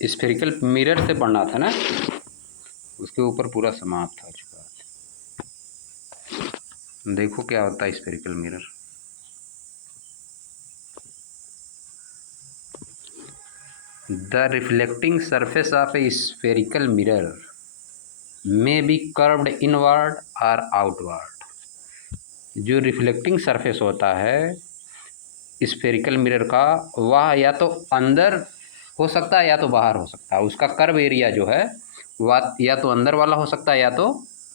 Spherical mirror से पढ़ना था ना, उसके ऊपर पूरा समाप्त हो चुका है। देखो क्या होता है spherical mirror. The reflecting surface of a spherical mirror may be curved inward और आउटवर्ड। जो रिफ्लेक्टिंग सरफेस होता है स्फेरिकल मिरर का, वह या तो अंदर हो सकता है या तो बाहर हो सकता है। उसका कर्व एरिया जो है वह या तो अंदर वाला हो सकता है या तो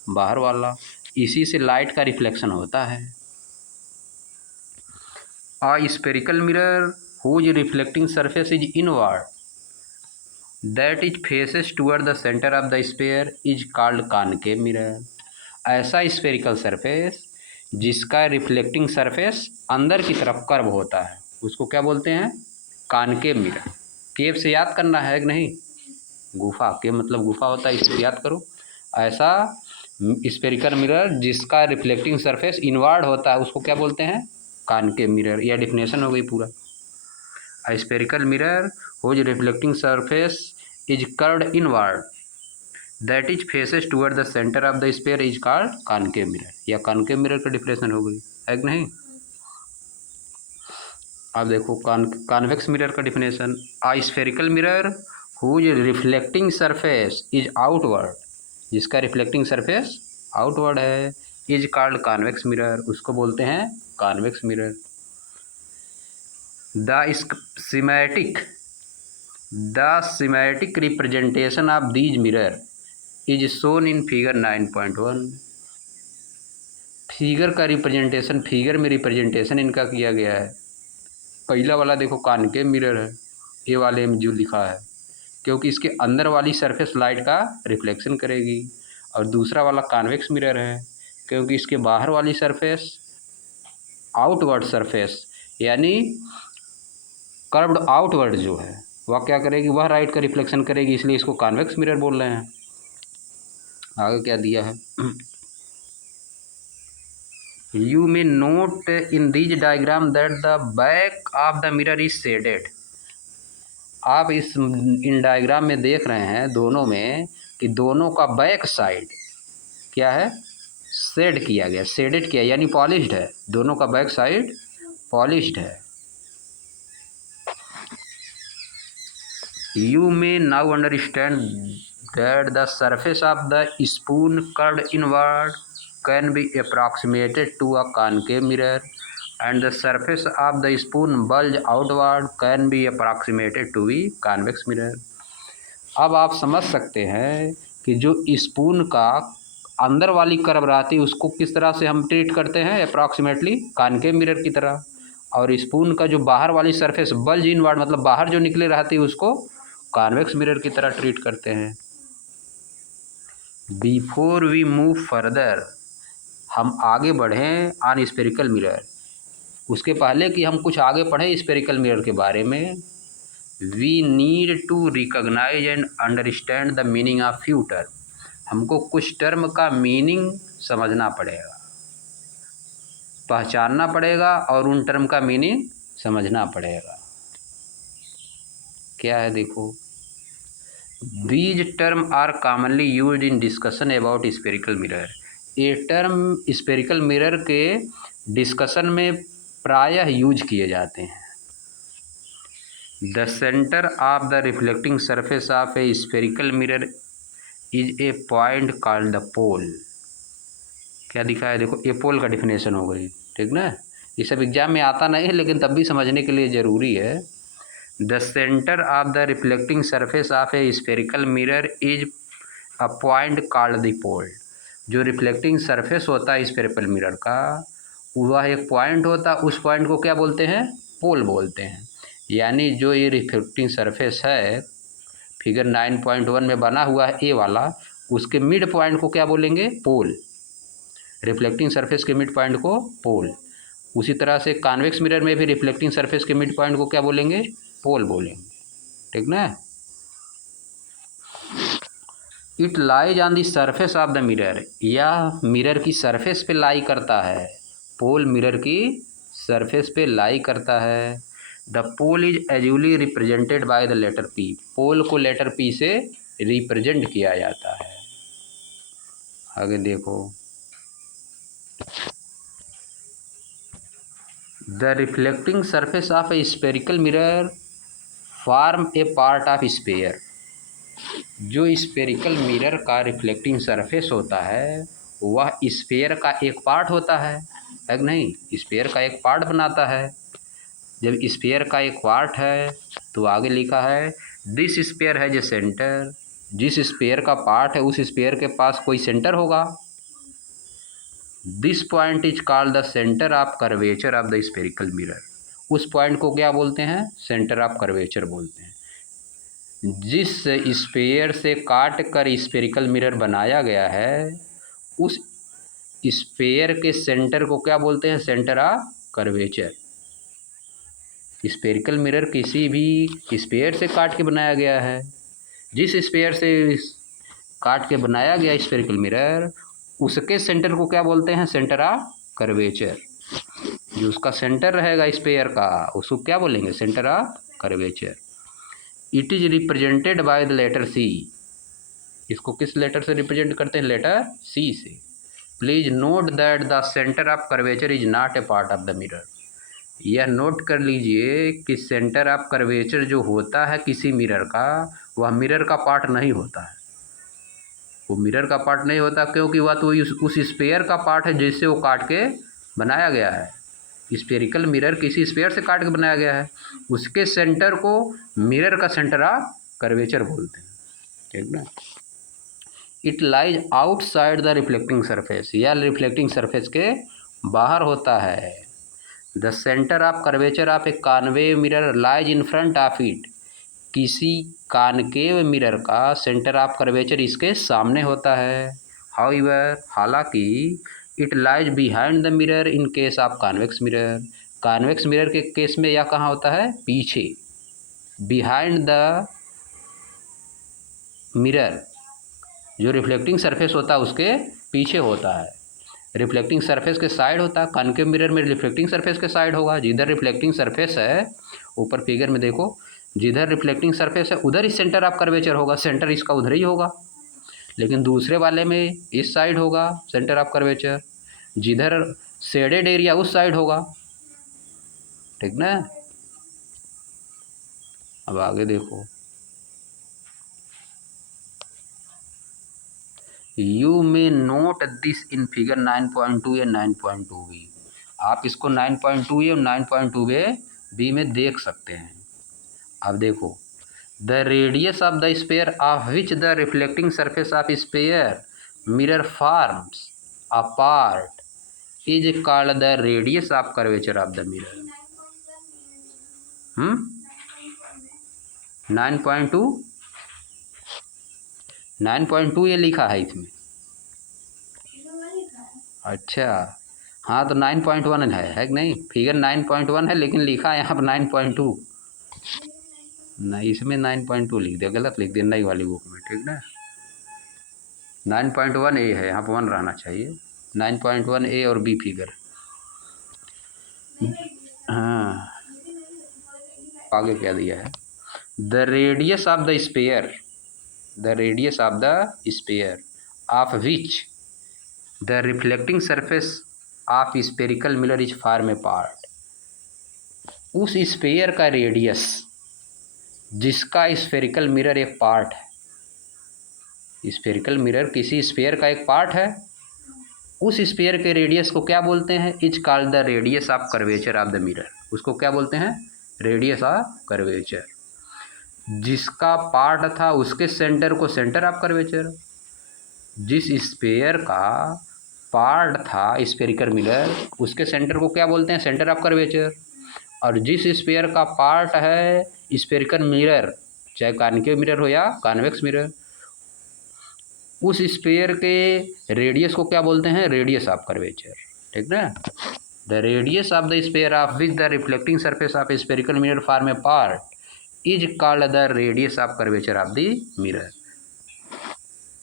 बाहर वाला। इसी से लाइट का रिफ्लेक्शन होता है। A spherical mirror whose reflecting surface is inward that is faces toward the centre of the sphere is called concave mirror. ऐसा स्फेरिकल सरफेस जिसका रिफ्लेक्टिंग सरफेस अंदर की तरफ कर्व होता है उसको क्या बोलते हैं? Concave mirror. केव से याद करना है कि नहीं? गुफा, केव मतलब गुफा होता है, इससे याद करो। ऐसा स्फेरिकल मिरर जिसका रिफ्लेक्टिंग सरफेस इनवर्ड होता है उसको क्या बोलते हैं? Concave mirror. यह डेफिनेशन हो गई पूरा। A spherical mirror whose reflecting surface is curved inward that is faces toward the center of the sphere is called concave mirror। या concave mirror का डिफिनेशन हो गई है कि नहीं? अब देखो कॉन्वेक्स मिरर का definition. A spherical mirror whose reflecting surface is outward, जिसका रिफ्लेक्टिंग सरफेस आउटवर्ड है, इज कॉल्ड कॉन्वेक्स मिरर, उसको बोलते हैं convex mirror. The schematic representation of these mirror is shown in figure 9.1। Figure का representation, figure में representation इनका किया गया है। पहला वाला देखो कॉनकेव मिरर है, ये वाले में जो लिखा है, क्योंकि इसके अंदर वाली सरफेस लाइट का रिफ्लेक्शन करेगी। और दूसरा वाला कॉन्वेक्स मिरर है क्योंकि इसके बाहर वाली सरफेस आउटवर्ड सरफेस यानी कर्व्ड आउटवर्ड जो है वह क्या करेगी? वह लाइट का रिफ्लेक्शन करेगी, इसलिए इसको कॉन्वेक्स मिरर बोल रहे हैं। आगे क्या दिया है? You may note in this diagram that the back of the mirror is shaded. आप इन डायग्राम में देख रहे हैं दोनों में कि दोनों का बैक साइड क्या है? शेड किया गया, शेडेड किया यानी पॉलिश्ड है। दोनों का बैक साइड पॉलिश्ड है। You may now understand that the surface of the spoon curved inward can be approximated to a concave mirror and the surface of the spoon bulge outward can be approximated to a convex mirror। अब आप समझ सकते हैं कि जो spoon का अंदर वाली कर्व रहती है उसको किस तरह से हम ट्रीट करते हैं? अप्रॉक्सीमेटली कॉनकेव मिरर की तरह। और स्पून का जो बाहर वाली सरफेस बल्ज इनवर्ड मतलब बाहर जो निकले रहती है उसको कॉन्वेक्स मिरर की तरह ट्रीट करते हैं। बिफोर वी मूव फर्दर, हम आगे बढ़ें ऑन स्फेरिकल मिरर, उसके पहले कि हम कुछ आगे पढ़ें स्फेरिकल मिरर के बारे में, we need to recognise and understand the meaning of few term. हमको कुछ टर्म का मीनिंग समझना पड़ेगा, पहचानना पड़ेगा और उन टर्म का मीनिंग समझना पड़ेगा। क्या है देखो? These terms are commonly used in discussion about spherical mirror। ये टर्म स्फेरिकल मिरर के डिस्कशन में प्रायः यूज किए जाते हैं। The centre of the reflecting surface of a spherical mirror is a point called the pole. क्या दिखा है देखो? ए पोल का डिफिनेशन हो गई, ठीक ना? ये सब एग्जाम में आता नहीं है लेकिन तब भी समझने के लिए ज़रूरी है। The center of the reflecting surface of a spherical mirror is a point called the pole। जो रिफ्लेक्टिंग सरफेस होता है स्फेरिकल मिरर का वह एक पॉइंट होता है, उस पॉइंट को क्या बोलते हैं? पोल बोलते हैं। यानी जो ये रिफ्लेक्टिंग सरफेस है फिगर 9.1 में बना हुआ है ए वाला, उसके मिड पॉइंट को क्या बोलेंगे? पोल। रिफ्लेक्टिंग सरफेस के मिड पॉइंट को पोल। उसी तरह से कॉन्वेक्स मिरर में भी रिफ्लेक्टिंग सरफेस के मिड पॉइंट को क्या बोलेंगे? पोल बोलेंगे, ठीक ना? It lies on the surface of the mirror. यह मिरर की सरफेस पे लाई करता है। पोल मिरर की सरफेस पे लाई करता है। The pole is usually represented by the letter P. Pole को लेटर पी से रिप्रेजेंट किया जाता है। आगे देखो, the reflecting surface of a spherical mirror form A part of sphere. जो स्फेरिकल मिरर का रिफ्लेक्टिंग सरफेस होता है वह स्फीयर का एक पार्ट होता है कि नहीं? स्फीयर का एक पार्ट बनाता है। जब स्फीयर का एक पार्ट है तो आगे लिखा है this sphere has a centre. जिस स्फीयर का पार्ट है उस स्फीयर के पास कोई सेंटर होगा। This point is called the centre of curvature of the spherical mirror. उस पॉइंट को क्या बोलते हैं? सेंटर ऑफ कर्वेचर बोलते हैं। जिस स्फीयर से काट कर स्फेरिकल मिरर बनाया गया है उस स्फीयर के सेंटर को क्या बोलते हैं? Centre of curvature. Spherical mirror किसी भी स्फीयर से काट के बनाया गया है। जिस स्फीयर से काट के बनाया गया स्फेरिकल मिरर उसके सेंटर को क्या बोलते हैं? Centre of curvature. जो उसका सेंटर रहेगा स्फीयर का उसको क्या बोलेंगे? Centre of curvature. It is represented by the letter C. इसको किस लेटर से रिप्रेजेंट करते हैं? लेटर सी से। Please note that the centre of curvature is not a part of the mirror. यह नोट कर लीजिए कि सेंटर ऑफ कर्वेचर जो होता है किसी मिरर का वह मिरर का पार्ट नहीं होता है। वो मिरर का पार्ट नहीं होता क्योंकि वह तो उस स्फीयर का पार्ट है जिससे वो काट के बनाया गया है। स्फेरिकल मिरर किसी स्फीयर से काट के बनाया गया है। उसके सेंटर को मिरर का सेंटर ऑफ कर्वेचर बोलते हैं, ठीक ना। It lies outside the reflecting surface. यह रिफ्लेक्टिंग सरफेस के बाहर होता है। The centre of curvature of a concave mirror lies in front of it. किसी कॉनकेव मिरर का सेंटर ऑफ कर्वेचर इसके सामने होता है। हाउएवर, हालांकि it lies behind the mirror in case of convex mirror. Convex mirror के case में यह कहाँ होता है? पीछे। बिहाइंड द मिरर जो रिफ्लेक्टिंग सरफेस होता है उसके पीछे होता है। रिफ्लेक्टिंग सरफेस के साइड होता है। कॉनकेव मिरर में रिफ्लेक्टिंग सरफेस के साइड होगा। जिधर रिफ्लेक्टिंग सरफेस है ऊपर फिगर में देखो, जिधर रिफ्लेक्टिंग सरफेस है उधर ही सेंटर ऑफ कर्वेचर होगा। सेंटर इसका उधर ही होगा। लेकिन दूसरे वाले में इस साइड होगा सेंटर ऑफ कर्वेचर। जिधर शेडेड एरिया उस साइड होगा, ठीक ना। अब आगे देखो, you may note this in figure 9.2 या 9.2 बी। आप इसको 9.2 या 9.2 बी में देख सकते हैं। अब देखो, the radius of the sphere of which the reflecting surface of sphere mirror forms a part is called the radius of curvature of the mirror. 9.2 9.2 ये लिखा है इसमें। अच्छा, हाँ तो 9.1 है कि नहीं? फिगर 9.1 है लेकिन लिखा है यहाँ पर 9.2। नहीं, इसमें 9.2 लिख दिया, गलत लिख दिया नई वाली बुक में, ठीक ना। 9.1 ए है, यहाँ पर 1 रहना चाहिए। 9.1 ए और बी फिगर। हाँ, आगे क्या दिया है? The radius of the sphere, the radius of the sphere of which the reflecting surface of spherical mirror is form A part. उस स्फीयर का रेडियस जिसका स्फेरिकल मिरर एक पार्ट है। स्फेरिकल मिरर किसी स्फीयर का एक पार्ट है। उस स्फीयर के रेडियस को क्या बोलते हैं? Is called the radius of curvature of the mirror. उसको क्या बोलते हैं? Radius of curvature. जिसका पार्ट था उसके सेंटर को सेंटर ऑफ कर्वेचर। जिस स्फीयर का पार्ट था स्फेरिकल मिरर उसके सेंटर को क्या बोलते हैं? Centre of curvature. और जिस स्फीयर का पार्ट है स्फेरिकल मिरर, चाहे कॉनकेव मिरर हो या कॉन्वेक्स मिरर, उस स्फीयर के रेडियस को क्या बोलते हैं? रेडियस ऑफ कर्वेचर, ठीक ना। The radius of the sphere of which the reflecting surface of spherical mirror form A part is called the radius of curvature of the mirror.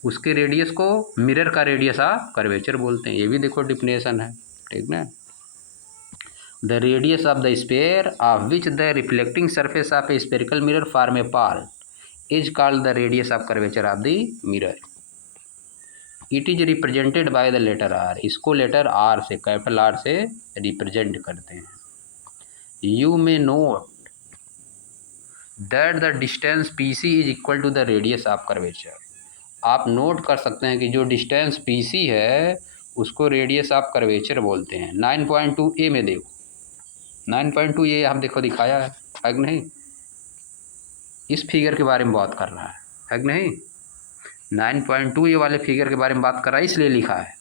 उसके radius को mirror का radius of curvature बोलते हैं। ये भी देखो डिफिनेशन है, ठीक ना। The radius of the sphere of which the reflecting surface of a spherical mirror form A Paul is called the radius of curvature of the mirror. It is represented by the letter R. इसको letter R से, capital R से represent करते हैं। You may note that the distance P C is equal to the radius of curvature. आप note कर सकते हैं कि जो डिस्टेंस पी सी है उसको रेडियस ऑफ कर्वेचर बोलते हैं। 9.2 ए में देखो, 9.2 ये आप देखो दिखाया है कि नहीं? इस फिगर के बारे में बात कर रहा है कि नहीं? 9.2 ये वाले फिगर के बारे में बात कर रहा है, इसलिए लिखा है।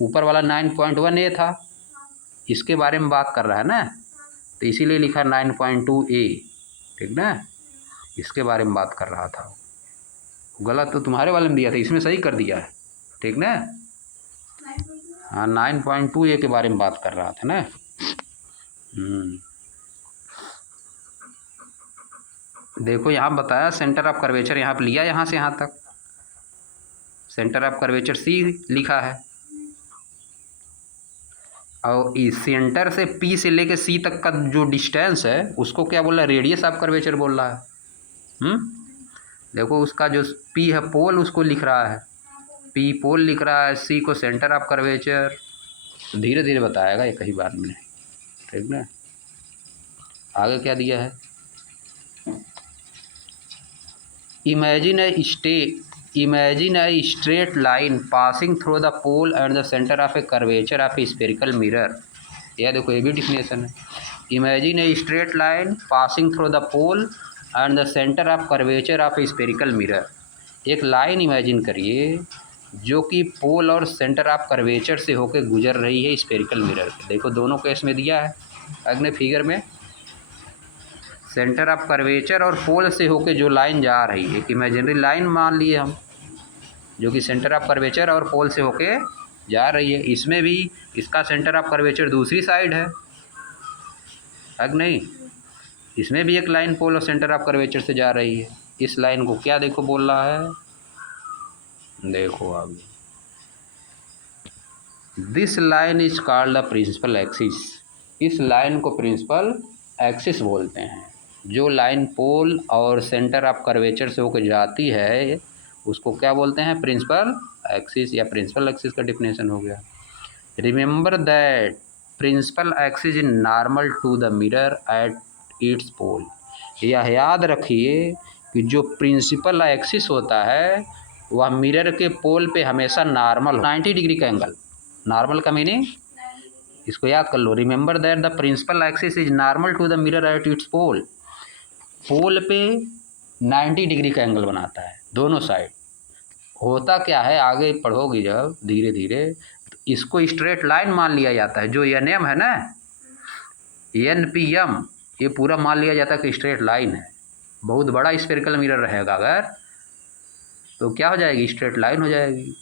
ऊपर वाला 9.1 ए था, इसके बारे में बात कर रहा है ना, तो इसीलिए लिखा 9.2 ए, ठीक ना? इसके बारे में बात कर रहा था। गलत तो तुम्हारे वाले में दिया था, इसमें सही कर दिया है, ठीक ना? हाँ, 9.2 ए के बारे में बात कर रहा था ना। देखो यहाँ बताया सेंटर ऑफ कर्वेचर, यहाँ पर लिया, यहाँ से यहाँ तक सेंटर ऑफ कर्वेचर सी लिखा है, और इस सेंटर से पी से लेके सी तक का जो डिस्टेंस है उसको क्या बोल रहा है? रेडियस ऑफ कर्वेचर बोल रहा है। देखो उसका जो पी है पोल, उसको लिख रहा है, पी पोल लिख रहा है, सी को सेंटर ऑफ कर्वेचर। धीरे धीरे बताएगा ये, कहीं बात में नहीं, ठीक ना? आगे क्या दिया है? Imagine a straight line passing through the pole and the centre of a curvature of a spherical mirror. यह देखो, ये भी डिफिनेशन है। Imagine a straight line passing through the pole and the centre of curvature of a spherical mirror. एक line imagine करिए जो कि पोल और सेंटर ऑफ कर्वेचर से होकर गुजर रही है स्फेरिकल मिरर के। देखो दोनों केस में दिया है अगले फिगर में, सेंटर ऑफ कर्वेचर और पोल से होके जो लाइन जा रही है, एक इमेजिनरी लाइन मान लिए हम, जो कि सेंटर ऑफ कर्वेचर और पोल से होके जा रही है। इसमें भी इसका सेंटर ऑफ कर्वेचर दूसरी साइड है कि नहीं? इसमें भी एक लाइन पोल और सेंटर ऑफ कर्वेचर से जा रही है। इस लाइन को क्या देखो बोल रहा है? देखो आगे, this line is called the principal axis. इस लाइन को प्रिंसिपल एक्सिस बोलते हैं। जो लाइन पोल और सेंटर ऑफ कर्वेचर से होकर जाती है उसको क्या बोलते हैं? प्रिंसिपल एक्सिस, या प्रिंसिपल एक्सिस का डिफिनेशन हो गया। Remember that principal axis is normal to the mirror at its pole. यह याद रखिए कि जो प्रिंसिपल एक्सिस होता है वह मिरर के पोल पे हमेशा नॉर्मल 90 डिग्री का एंगल। नॉर्मल का मीनिंग इसको याद कर लो। Remember that the principal axis is normal to the mirror at its pole. Pole पे 90 डिग्री का एंगल बनाता है दोनों साइड। होता क्या है, आगे पढ़ोगी जब धीरे धीरे, तो इसको स्ट्रेट लाइन मान लिया जाता है। जो एन एम है ना, एन पी एम, ये पूरा मान लिया जाता है कि स्ट्रेट लाइन है। बहुत बड़ा स्फेरिकल मिरर रहेगा अगर, तो क्या हो जाएगी? स्ट्रेट लाइन हो जाएगी।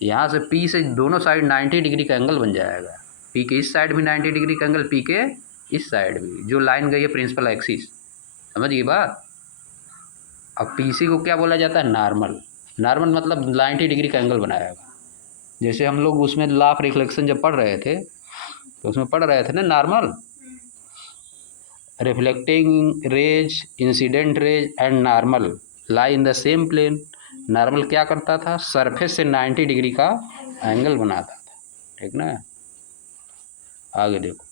यहाँ से पी से दोनों साइड 90 डिग्री का एंगल बन जाएगा। पी के इस साइड भी 90 डिग्री का एंगल, पी के इस साइड भी। जो लाइन गई है प्रिंसिपल एक्सिस, समझ गई बात? अब पीसी को क्या बोला जाता है? नॉर्मल। नॉर्मल मतलब 90 डिग्री का एंगल बनाएगा। जैसे हम लोग उसमें लॉ ऑफ रिफ्लेक्शन जब पढ़ रहे थे तो उसमें पढ़ रहे थे ना, normal, reflecting rays, incident rays and normal lie in the same plane. Normal क्या करता था? सरफेस से 90 डिग्री का एंगल बनाता था, ठीक ना? आगे देखो,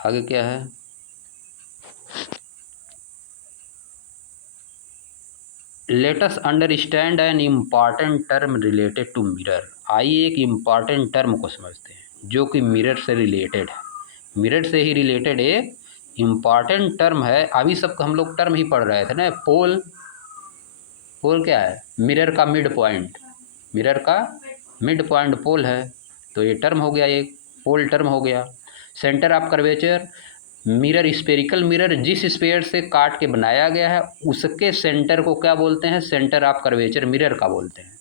आगे क्या है? Let us understand an important term related to mirror. आइए एक इम्पॉर्टेंट टर्म को समझते हैं जो कि मिरर से रिलेटेड है। मिरर से ही रिलेटेड एक इम्पॉर्टेंट टर्म है। अभी सब हम लोग टर्म ही पढ़ रहे थे ना। पोल, पोल क्या है? मिरर का मिड पॉइंट, मिरर का मिड पॉइंट पोल है, तो ये टर्म हो गया, एक पोल टर्म हो गया। Centre of curvature, mirror spherical mirror जिस स्फेयर से काट के बनाया गया है उसके सेंटर को क्या बोलते हैं? सेंटर ऑफ कर्वेचर मिरर का बोलते हैं।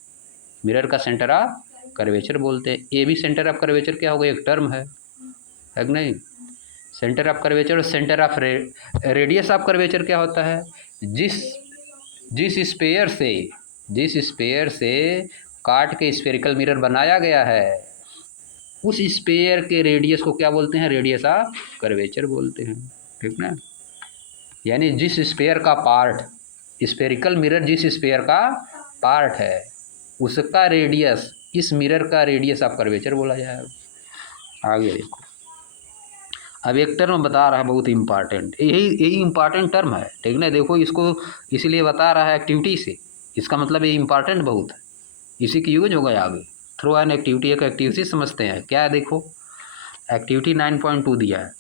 मिरर का सेंटर ऑफ कर्वेचर बोलते हैं। ये भी सेंटर ऑफ कर्वेचर क्या हो गया? एक टर्म है कि नहीं? सेंटर ऑफ कर्वेचर और centre of radius of curvature क्या होता है? जिस स्फेयर से काट के स्फेरिकल मिरर बनाया गया है उस स्फीयर के रेडियस को क्या बोलते हैं? रेडियस ऑफ कर्वेचर बोलते हैं, ठीक ना। यानी जिस स्फीयर का पार्ट, स्फेरिकल मिरर जिस स्फीयर का पार्ट है उसका रेडियस, इस मिरर का रेडियस ऑफ कर्वेचर बोला जाएगा। आगे देखो, अब एक टर्म बता रहा है बहुत इंपॉर्टेंट, यही इंपॉर्टेंट टर्म है, ठीक ना। देखो इसको इसलिए बता रहा है एक्टिविटी से, इसका मतलब ये इंपॉर्टेंट बहुत है, इसी की यूज होगा आगे। थ्रो एन एक्टिविटी, एक एक्टिविटी समझते हैं क्या है। देखो एक्टिविटी 9.2 दिया है,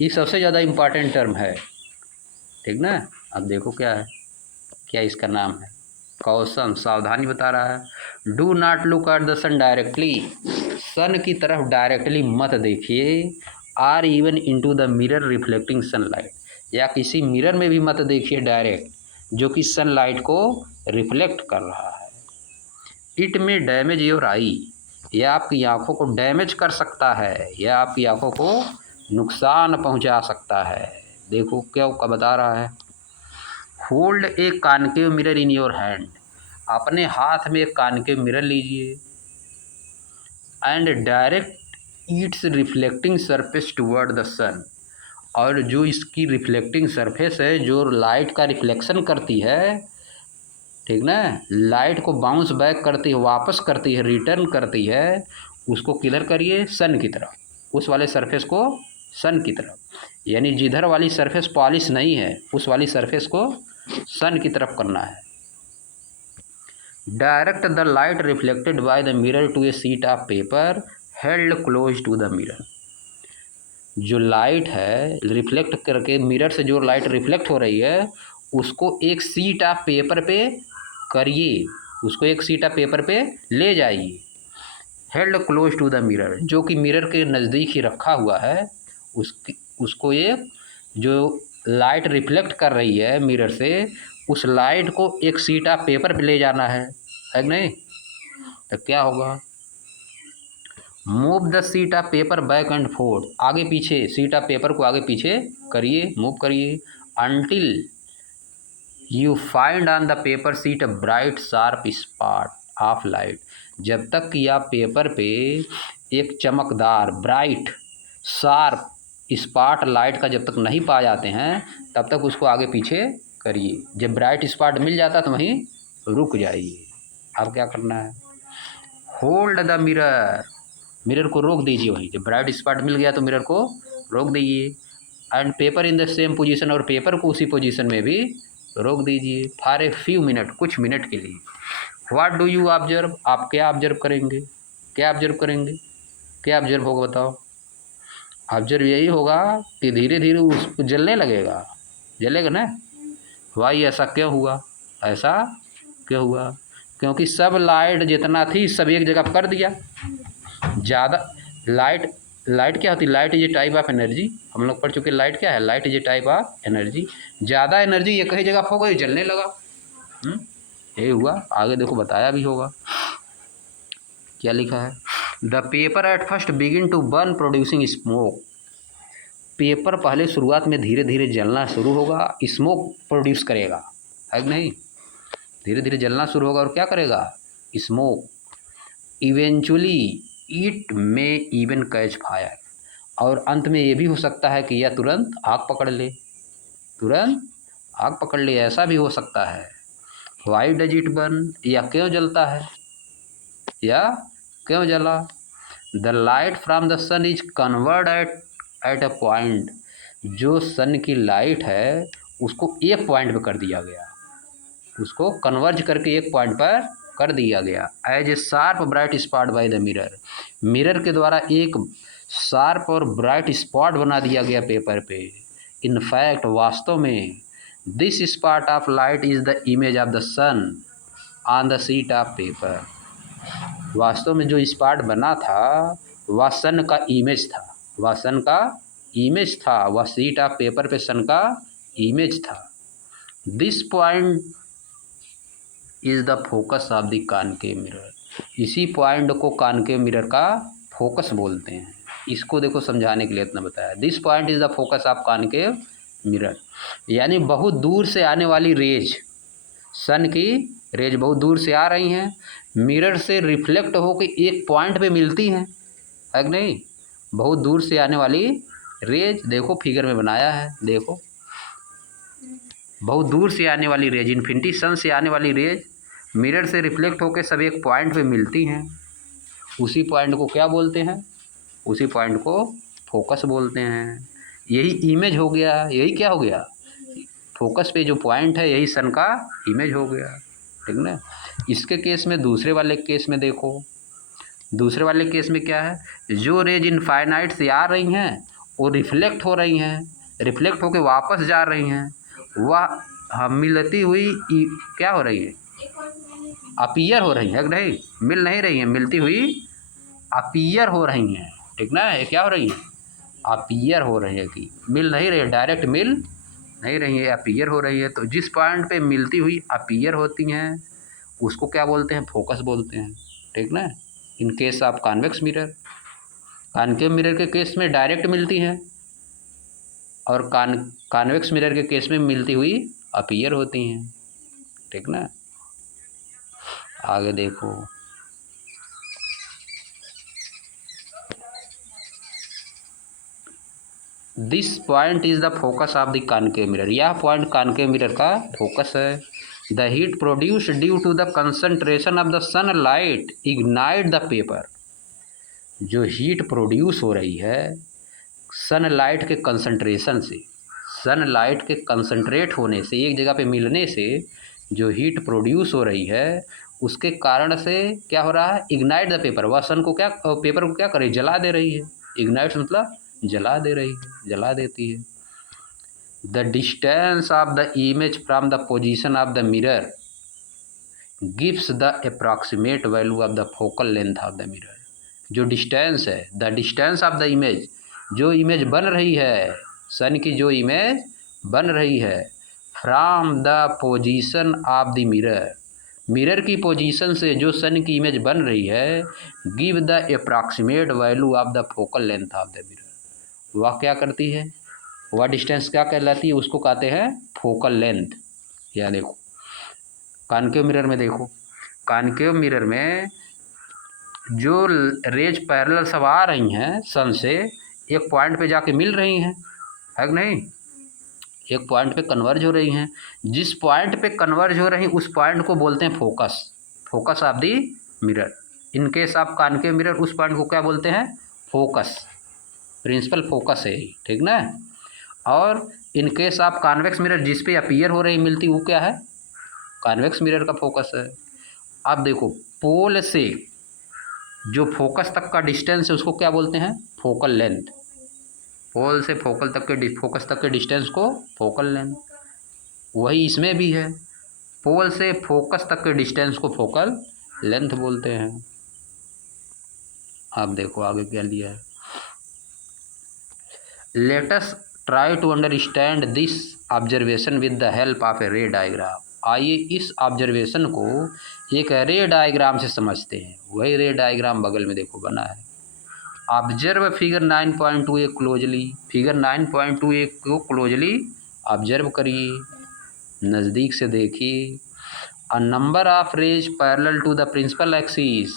ये सबसे ज़्यादा इंपॉर्टेंट टर्म है, ठीक ना। अब देखो क्या है, क्या इसका नाम है, कॉशन, सावधानी बता रहा है। Do not look at the sun directly, sun की तरफ डायरेक्टली मत देखिए। Or even into the mirror reflecting sunlight, या किसी मिरर में भी मत देखिए डायरेक्ट जो कि सनलाइट को रिफ्लेक्ट कर रहा है। इट में डैमेज योर आई, यह आपकी आँखों को डैमेज कर सकता है, यह आपकी आँखों को नुकसान पहुंचा सकता है। देखो क्या बता रहा है, hold a concave mirror in your hand, अपने हाथ में एक कॉन्केव मिरर लीजिए। And direct its reflecting surface toward the sun, और जो इसकी रिफ्लेक्टिंग सरफेस है, जो लाइट का रिफ्लेक्शन करती है, ठीक ना, लाइट को बाउंस बैक करती है, वापस करती है, रिटर्न करती है, उसको किधर करिए? सन की तरफ, उस वाले सरफेस को सन की तरफ। यानी जिधर वाली सरफेस पॉलिश नहीं है उस वाली सरफेस को सन की तरफ करना है। Direct the light reflected by the mirror to a sheet of paper held close to the mirror, जो लाइट है रिफ्लेक्ट करके, मिरर से जो लाइट रिफ्लेक्ट हो रही है उसको एक शीट ऑफ पेपर पे करिए, उसको एक शीट ऑफ पेपर पे ले जाइए। Held close to the mirror, जो कि मिरर के नज़दीक ही रखा हुआ है, उसको एक जो लाइट रिफ्लेक्ट कर रही है मिरर से, उस लाइट को एक शीट ऑफ पेपर पे ले जाना है कि नहीं। तो क्या होगा, move the sheet of paper back and fourth, आगे पीछे शीट ऑफ पेपर को आगे पीछे करिए, मूव करिए। Until you find on the paper sheet a bright sharp spot of light, जब तक कि आप पेपर पे एक चमकदार ब्राइट शार्प स्पॉट लाइट का जब तक नहीं पा जाते हैं तब तक उसको आगे पीछे करिए। जब ब्राइट स्पॉट मिल जाता तो वहीं रुक जाइए। अब क्या करना है, होल्ड द मिरर, मिरर को रोक दीजिए वहीं, जब ब्राइट स्पॉट मिल गया तो मिरर को रोक दीजिए। And paper in the same position, और पेपर को उसी पोजीशन में भी रोक दीजिए। फॉर ए फ्यू मिनट, कुछ मिनट के लिए। व्हाट डू यू ऑब्जर्व, आप क्या ऑब्जर्व करेंगे? क्या ऑब्जर्व करेंगे? क्या ऑब्जर्व होगा बताओ? ऑब्जर्व यही होगा कि धीरे धीरे उसको जलने लगेगा, जलेगा ना। भाई ऐसा क्यों हुआ? ऐसा क्यों हुआ? क्योंकि सब लाइट जितना थी सब एक जगह कर दिया। ज़्यादा लाइट क्या होती है? Light is a type of energy, हम लोग पढ़ चुके। लाइट क्या है? Light is a type of energy. ज़्यादा एनर्जी एक ही जगह हो गई, जलने लगा। यही हुआ। आगे देखो बताया भी होगा क्या लिखा है, the paper at first begin to burn producing smoke, paper पहले शुरुआत में धीरे धीरे जलना शुरू होगा, स्मोक प्रोड्यूस करेगा, है कि नहीं? धीरे धीरे जलना शुरू होगा और क्या करेगा? स्मोक। इवेंचुअली इट में इवन कैच फायर, और अंत में ये भी हो सकता है कि यह तुरंत आग पकड़ ले, तुरंत आग पकड़ ले, ऐसा भी हो सकता है। वाई डज इट बर्न, या क्यों जलता है, या क्यों जला? The light from the sun is convert at a point, जो सन की लाइट है उसको एक पॉइंट पर कर दिया गया, उसको कन्वर्ज करके एक पॉइंट पर कर दिया गया। As a sharp bright spot by the mirror, mirror के द्वारा एक शार्प और ब्राइट स्पॉट बना दिया गया पेपर पे। इन फैक्ट, वास्तव में, this spot of light is the image of the sun on the sheet of paper, वास्तव में जो स्पॉट बना था वह सन का इमेज था, वह सन का इमेज था, वह शीट ऑफ पेपर पे सन का इमेज था। This point is the focus of the concave mirror, इसी पॉइंट को कॉनकेव मिरर का फोकस बोलते हैं। इसको देखो समझाने के लिए इतना बताया, this point is the focus of concave mirror, यानी बहुत दूर से आने वाली रेज, सन की रेज बहुत दूर से आ रही हैं, मिरर से रिफ्लेक्ट होकर एक पॉइंट पे मिलती हैं, है कि नहीं। बहुत दूर से आने वाली रेज, देखो फिगर में बनाया है, देखो बहुत दूर से आने वाली रेज, इन्फिनिटी सन से आने वाली रेज मिरर से रिफ्लेक्ट होकर सब एक पॉइंट पे मिलती हैं। उसी पॉइंट को क्या बोलते हैं, उसी पॉइंट को फोकस बोलते हैं। यही इमेज हो गया, यही क्या हो गया, फोकस पे जो पॉइंट है यही सन का इमेज हो गया, ठीक ना। इसके केस में, दूसरे वाले केस में देखो, दूसरे वाले केस में क्या है, जो रेज इनफाइनाइट से आ रही हैं वो रिफ्लेक्ट हो रही हैं, रिफ्लेक्ट होकर वापस जा रही हैं, वह मिलती हुई क्या हो रही है, अपीयर हो रही है, नहीं मिल नहीं रही है, मिलती हुई अपीयर हो रही हैं, ठीक ना। ये क्या हो रही है, अपीयर हो रही है, कि मिल नहीं रही है, डायरेक्ट मिल नहीं रही है, अपीयर हो रही है। तो जिस पॉइंट पे मिलती हुई अपीयर होती हैं उसको क्या बोलते हैं, फोकस बोलते हैं, ठीक ना। इन case of convex mirror, concave mirror के केस में डायरेक्ट मिलती हैं और कॉन्वेक्स मिरर के केस में मिलती हुई अपीयर होती हैं, ठीक ना। आगे देखो, this point is the focus of the concave mirror, यह पॉइंट कॉनकेव मिरर का फोकस है। The heat produce due to the concentration of the sunlight ignite the paper, जो हीट प्रोड्यूस हो रही है सनलाइट के कंसंट्रेशन से, सनलाइट के कंसंट्रेट होने से, एक जगह पे मिलने से जो हीट प्रोड्यूस हो रही है उसके कारण से क्या हो रहा है, इग्नाइट द पेपर, वह सन को क्या, पेपर को क्या करे, जला दे रही है। इग्नाइट मतलब जला दे रही है, जला देती है। The distance of the image from the position of the mirror gives the approximate value of the focal length of the mirror, जो डिस्टेंस है, the distance of the image, जो इमेज बन रही है सन की, जो इमेज बन रही है from the position of the mirror, mirror की पोजीशन से जो सन की इमेज बन रही है, give the approximate value of the focal length of the mirror, वह क्या करती है, वह डिस्टेंस क्या कहलाती है, उसको कहते हैं फोकल लेंथ। या देखो कॉनकेव मिरर में, देखो कॉनकेव मिरर में जो रेज पैरेलल सब आ रही हैं सन से, एक पॉइंट पे जाके मिल रही हैं, है कि नहीं, एक पॉइंट पे कन्वर्ज हो रही हैं। जिस पॉइंट पे कन्वर्ज हो रही उस पॉइंट को बोलते हैं focus, focus of the mirror. In case of concave mirror उस पॉइंट को क्या बोलते हैं, फोकस, प्रिंसिपल फोकस है, ठीक ना। और इन केस ऑफ कॉन्वेक्स मिरर जिस पे अपीयर हो रही मिलती, वो क्या है, कॉन्वेक्स मिरर का फोकस है। अब देखो पोल से जो फोकस तक का डिस्टेंस है उसको क्या बोलते हैं, फोकल लेंथ, पोल से फोकल तक के, फोकस तक के डिस्टेंस को फोकल लेंथ। वही इसमें भी है, पोल से फोकस तक के डिस्टेंस को फोकल लेंथ बोलते हैं। आप देखो आगे क्या लिया है, let us try to understand this observation with the help of a ray diagram, आइए इस ऑब्जर्वेशन को एक रे डायग्राम से समझते हैं। वही रे डायग्राम बगल में देखो बना है, ऑब्जर्व फिगर 9.2 क्लोजली, फिगर 9.2 को क्लोजली ऑब्जर्व करिए, नज़दीक से देखिए। A number of rays parallel to the principal axis,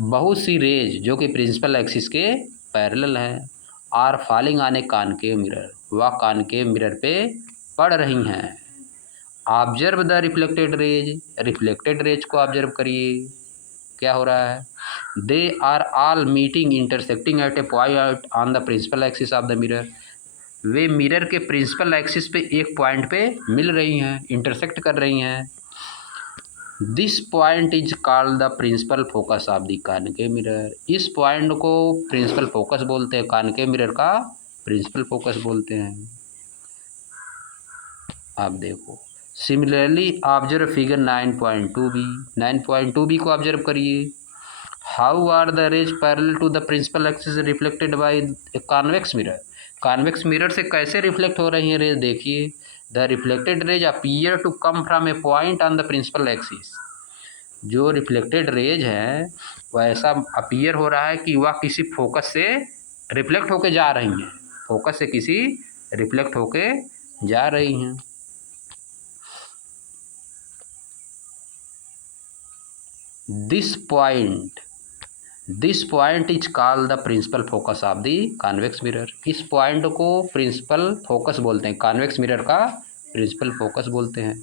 बहुत सी रेज जो कि प्रिंसिपल एक्सिस के पैरेलल हैं, are falling on a concave mirror, वह कॉनकेव मिरर पे पड़ रही हैं। Observe the reflected rays, reflected rays को ऑब्जर्व करिए, क्या हो रहा है, they are all meeting intersecting at a point on the principal axis of the mirror, वे मिरर के प्रिंसिपल एक्सिस पे एक पॉइंट पे मिल रही हैं, इंटरसेक्ट कर रही हैं। This point is called the principal focus of the concave mirror, इस पॉइंट को प्रिंसिपल फोकस बोलते हैं, कॉनकेव मिरर का प्रिंसिपल फोकस बोलते हैं। आप देखो similarly observe figure 9.2b, 9.2b को ऑब्जर्व करिए। How are the rays parallel to the principal axis reflected by a convex mirror, convex mirror से कैसे रिफ्लेक्ट हो रही है रेज, देखिए the reflected rays appear to come from a point on the principal axis, जो reflected rays है वह ऐसा अपीयर हो रहा है कि वह किसी फोकस से रिफ्लेक्ट होके जा रही हैं, फोकस से किसी रिफ्लेक्ट होके जा रही हैं। This point this point is called the principal focus of the convex mirror. इस पॉइंट को प्रिंसिपल फोकस बोलते हैं, कॉन्वेक्स मिरर का प्रिंसिपल फोकस बोलते हैं।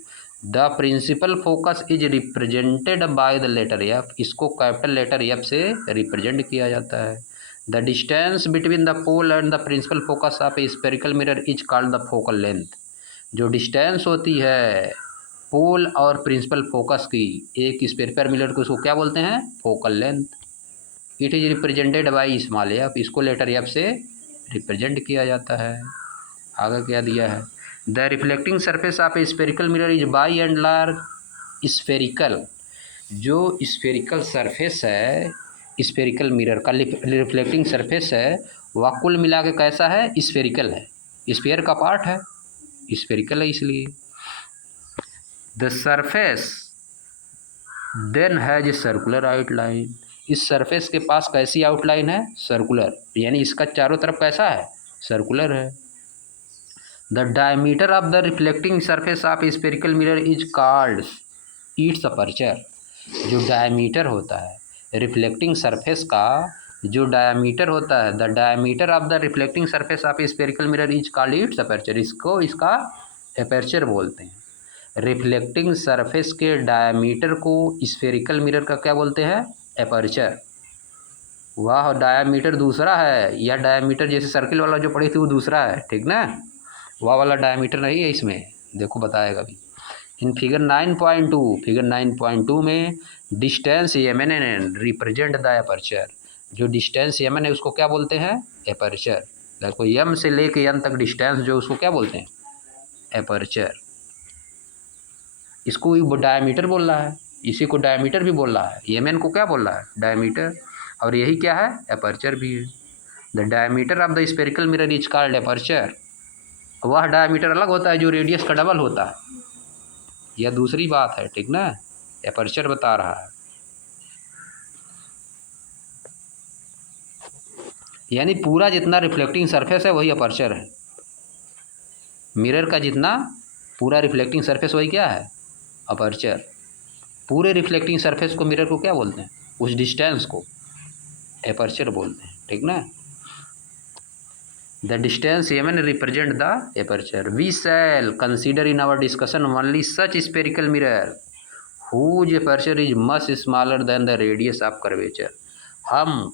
The principal focus is represented by the letter F. इसको कैपिटल लेटर एफ से represent किया जाता है। The distance between the pole and the principal focus of a spherical mirror is called the focal length. जो distance होती है पोल और principal focus की एक स्फेरिकल मिरर को, उसको क्या बोलते हैं? Focal length. It is represented by small F. इसको लेटर एफ से रिप्रेजेंट किया जाता है। आगे क्या दिया है? The reflecting surface of a spherical mirror is by and large spherical. जो स्फेरिकल सरफेस है स्फेरिकल मिरर का, रिफ्लेक्टिंग सरफेस है, वह कुल मिला के कैसा है? स्फेरिकल है, स्फेयर का पार्ट है, स्फेरिकल है इसलिए। The surface then has a circular outline. इस सरफेस के पास कैसी आउटलाइन है? सर्कुलर, यानी इसका चारों तरफ कैसा है? सर्कुलर है। The diameter of the reflecting surface of spherical mirror is called its aperture. जो डायमीटर होता है रिफ्लेक्टिंग सरफेस का, जो डायमीटर होता है, the diameter of the reflecting surface of spherical mirror is called its aperture. इसको इसका अपर्चर बोलते हैं। रिफ्लेक्टिंग सरफेस के डायमीटर को स्फेरिकल मिरर का क्या बोलते हैं? अपर्चर। वह डायमीटर दूसरा है, या डायमीटर जैसे सर्किल वाला जो पढ़ी थी वो दूसरा है, ठीक ना? वह वाला डायमीटर नहीं है इसमें, देखो बताएगा भी। इन फिगर 9.2 में distance M N represent the aperture. जो डिस्टेंस एम एन है उसको क्या बोलते हैं? अपर्चर। देखो एम से लेके एन तक डिस्टेंस जो उसको क्या बोलते हैं? अपर्चर। इसको डायमीटर बोल रहा है, इसी को डायमीटर भी बोल रहा है। एम एन को क्या बोल रहा है? डायमीटर। और यही क्या है? अपर्चर भी है। The diameter of the spherical mirror is called aperture. वह डायमीटर अलग होता है जो रेडियस का डबल होता है, यह दूसरी बात है, ठीक ना? अपर्चर बता रहा है, यानी पूरा जितना रिफ्लेक्टिंग सरफेस है वही अपर्चर है। मिरर का जितना पूरा रिफ्लेक्टिंग सरफेस वही क्या है? अपर्चर। पूरे रिफ्लेक्टिंग सरफेस को मिरर को क्या बोलते हैं? उस डिस्टेंस को अपर्चर बोलते हैं, ठीक ना? The distance M N represent the aperture. We shall consider in our discussion only such spherical mirror whose aperture is much smaller than the radius of curvature। हम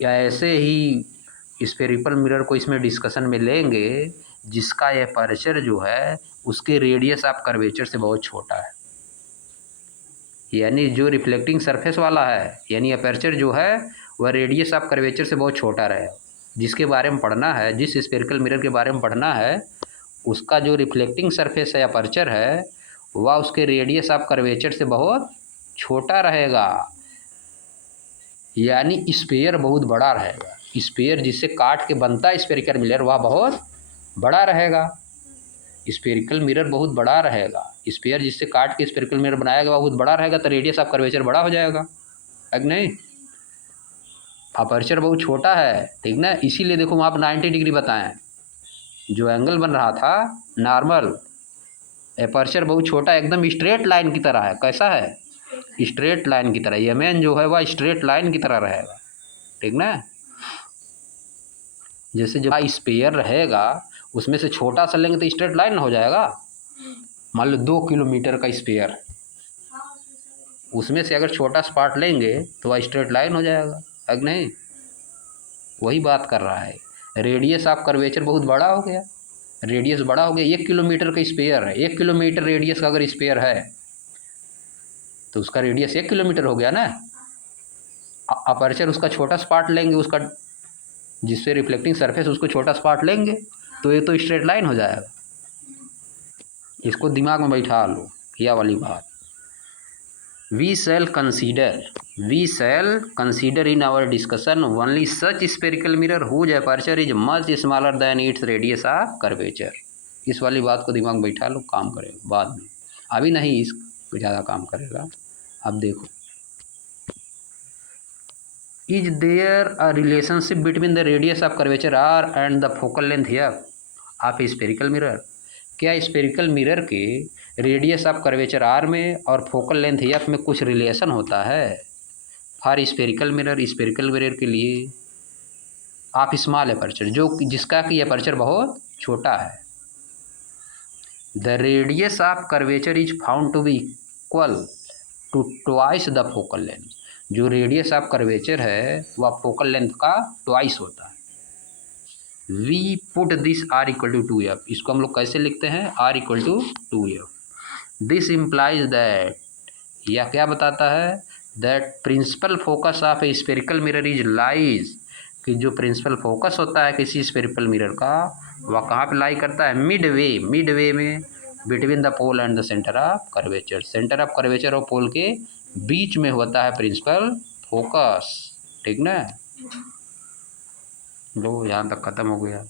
या ऐसे ही स्फेरिकल मिरर को इसमें डिस्कशन में लेंगे जिसका एपर्चर जो है उसके रेडियस ऑफ कर्वेचर से बहुत छोटा है। यानी जो रिफ्लेक्टिंग सरफेस वाला है, यानी एपर्चर जो है वह रेडियस ऑफ कर्वेचर से बहुत छोटा रहेगा। जिसके बारे में पढ़ना है, जिस स्फेरिकल मिरर के बारे में पढ़ना है, उसका जो रिफ्लेक्टिंग सरफेस है, अपर्चर है, वह उसके रेडियस ऑफ कर्वेचर से बहुत छोटा रहेगा। यानी स्फेयर बहुत बड़ा रहेगा। स्फेयर जिससे काट के बनता है स्फेरिकल मिरर, वह बहुत बड़ा रहेगा। स्फेरिकल मिरर बहुत बड़ा रहेगा। स्फेयर जिससे काट के स्फेरिकल मिरर बनाया गया वह बहुत बड़ा रहेगा, तो रेडियस ऑफ कर्वेचर बड़ा हो जाएगा, है कि नहीं? अपर्चर बहुत छोटा है, ठीक ना? इसीलिए देखो आप 90 डिग्री बताएं, जो एंगल बन रहा था नॉर्मल, एपर्चर बहुत छोटा, एकदम स्ट्रेट लाइन की तरह है। कैसा है? स्ट्रेट लाइन की तरह। एम एन जो है वह स्ट्रेट लाइन की तरह रहेगा, ठीक ना? जैसे जो स्पेयर रहेगा उसमें से छोटा सा लेंगे तो स्ट्रेट लाइन हो जाएगा। मान लो 2 किलोमीटर का स्पेयर, उसमें से अगर छोटा सा पार्ट लेंगे तो वह स्ट्रेट लाइन हो जाएगा, है कि नहीं? वही बात कर रहा है। रेडियस ऑफ कर्वेचर बहुत बड़ा हो गया, रेडियस बड़ा हो गया। 1 किलोमीटर का स्पेयर है, 1 किलोमीटर रेडियस का अगर स्पेयर है तो उसका रेडियस 1 किलोमीटर हो गया ना। अपर्चर उसका छोटा सा पार्ट लेंगे, उसका जिससे रिफ्लेक्टिंग सरफेस उसको छोटा सा पार्ट लेंगे तो ये तो स्ट्रेट लाइन हो जाएगा। इसको दिमाग में बैठा लो, यह वाली बात। We shall consider in our discussion only such spherical mirror whose aperture is much smaller than its radius of curvature. इस वाली बात को दिमाग में बैठा लो, काम करेगा बाद में, अभी नहीं इसको ज़्यादा काम करेगा। अब देखो, is there a relationship between the radius of curvature R and the focal length F of spherical mirror. क्या स्फेरिकल मिरर के रेडियस ऑफ कर्वेचर आर में और फोकल लेंथ एफ में कुछ रिलेशन होता है? फॉर स्पेरिकल मिरर के लिए ऑफ स्मॉल एपर्चर, जो जिसका कि एपर्चर बहुत छोटा है। The radius of curvature is found to be equal to twice the focal length. जो रेडियस ऑफ कर्वेचर है वह फोकल लेंथ का ट्वाइस होता है। We put this R equal to 2f, इसको हम लोग कैसे लिखते हैं, R equal to 2f। This implies that, यह क्या बताता है, that principal focus of a spherical mirror is lies, कि जो प्रिंसिपल फोकस होता है किसी स्पेरिकल मिरर का वह कहाँ पे लाई करता है, मिड वे में between the pole and the centre of curvature. Centre of curvature और पोल के बीच में होता है प्रिंसिपल फोकस, ठीक ना। लो यहाँ तक खत्म हो गया।